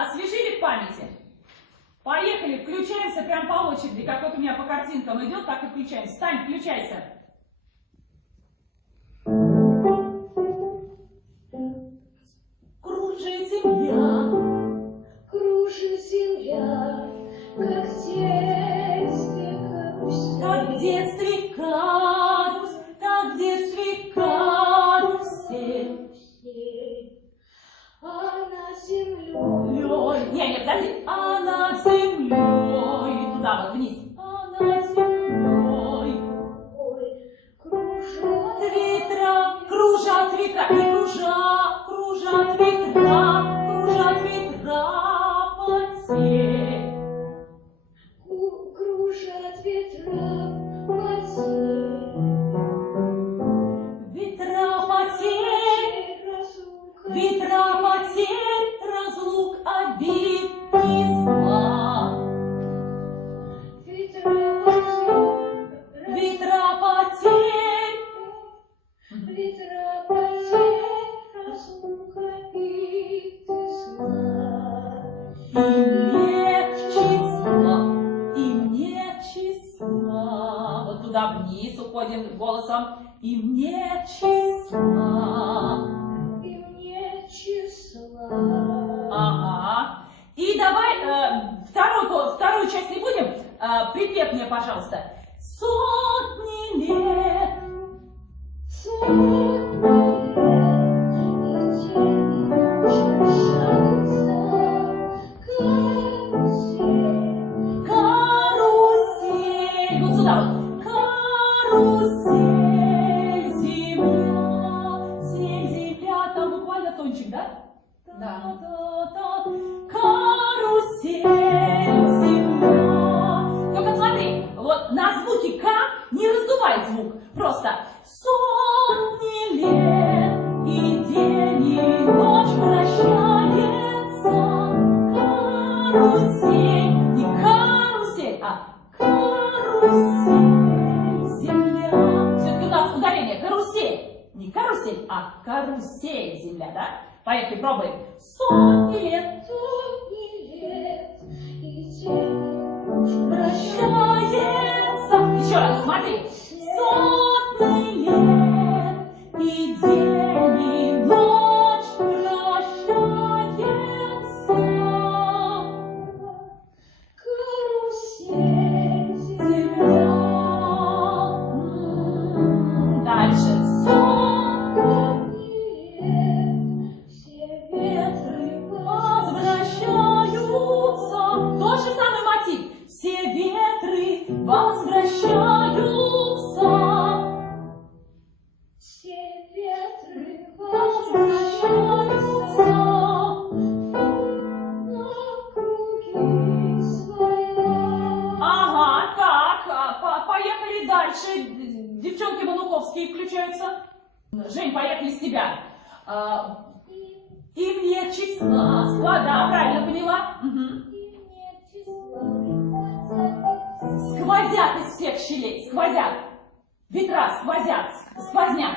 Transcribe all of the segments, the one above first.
Освежили в памяти? Поехали, включаемся прям по очереди, как вот у меня по картинкам идет, так и включаемся. Стань, включайся. Кружит земля, как в детстве карусь, как в детстве карусель. А над землей, Не, подожди. А над землей, туда вот вниз. А над землей кружат ветра, и кружат ветра потель. кружат ветра потель. Ветра потель, разлук, обид и зла. Ветра потель, разлук, обид и зла. Им нет числа. Вот туда вниз уходим голосом. Им нет числа. Ага. И давай вторую часть не будем. Припев мне, пожалуйста. Сотни лет. Карусель. Вот сюда вот. Карусель, земля. Там буквально тончик, да? Да. Карусель, земля. Только смотри, вот на звуке К не раздувай звук. Просто сотни лет и день, и ночь вращается. Карусель, не карусель, а карусель, земля. Все-таки у нас ударение карусель. Не карусель, а карусель, земля, да? Поехали, пробуем. Сотни лет и день вращается. Еще раз, смотри. Сотни лет и день, и ночь вращается. карусель, Земля. Дальше. Тот же самый мотив. Все ветры возвращаются. все ветры Возвращаются. на круги своя. Ага, так, поехали дальше. Девчонки Мануковские включаются. Жень, поехали с тебя. Им нет числа. Да, правильно поняла. Угу. Сквозят из всех щелей, сквозят. Ветра сквозят, сквозняк.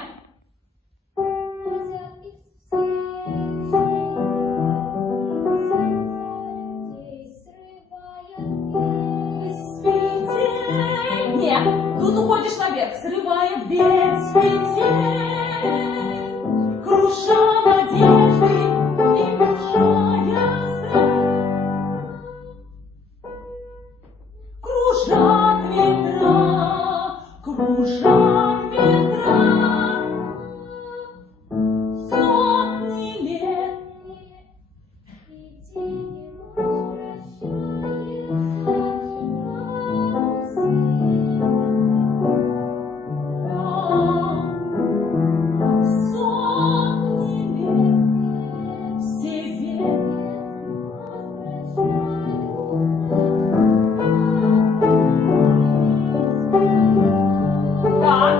Нет, тут уходишь наверх, срывая без петель, круша надежды и мешая страх. Кружат ветра, сотни лет.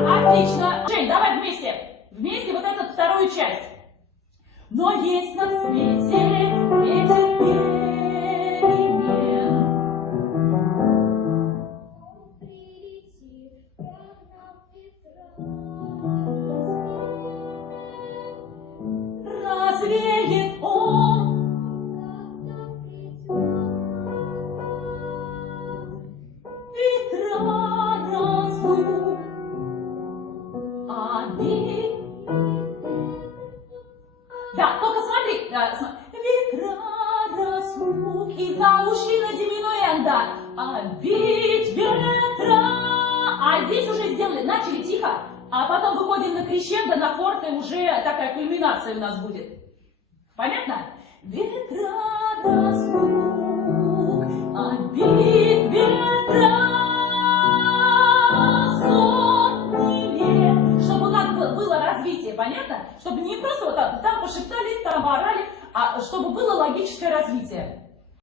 Отлично. Жень, давай вместе. Вместе вот эту вторую часть. Но есть на свете ветер Да, только смотри, ветра разлук и ушли на диминуэнда, а бить ветра. А здесь уже сделали, начали тихо, а потом выходим на крещендо, на форте, уже такая кульминация у нас будет. Понятно? Ветра разлук, а бить ветра сотни лет. Чтобы у нас было развитие, понятно? Чтобы не просто вот там пошептали, там орали, а чтобы было логическое развитие.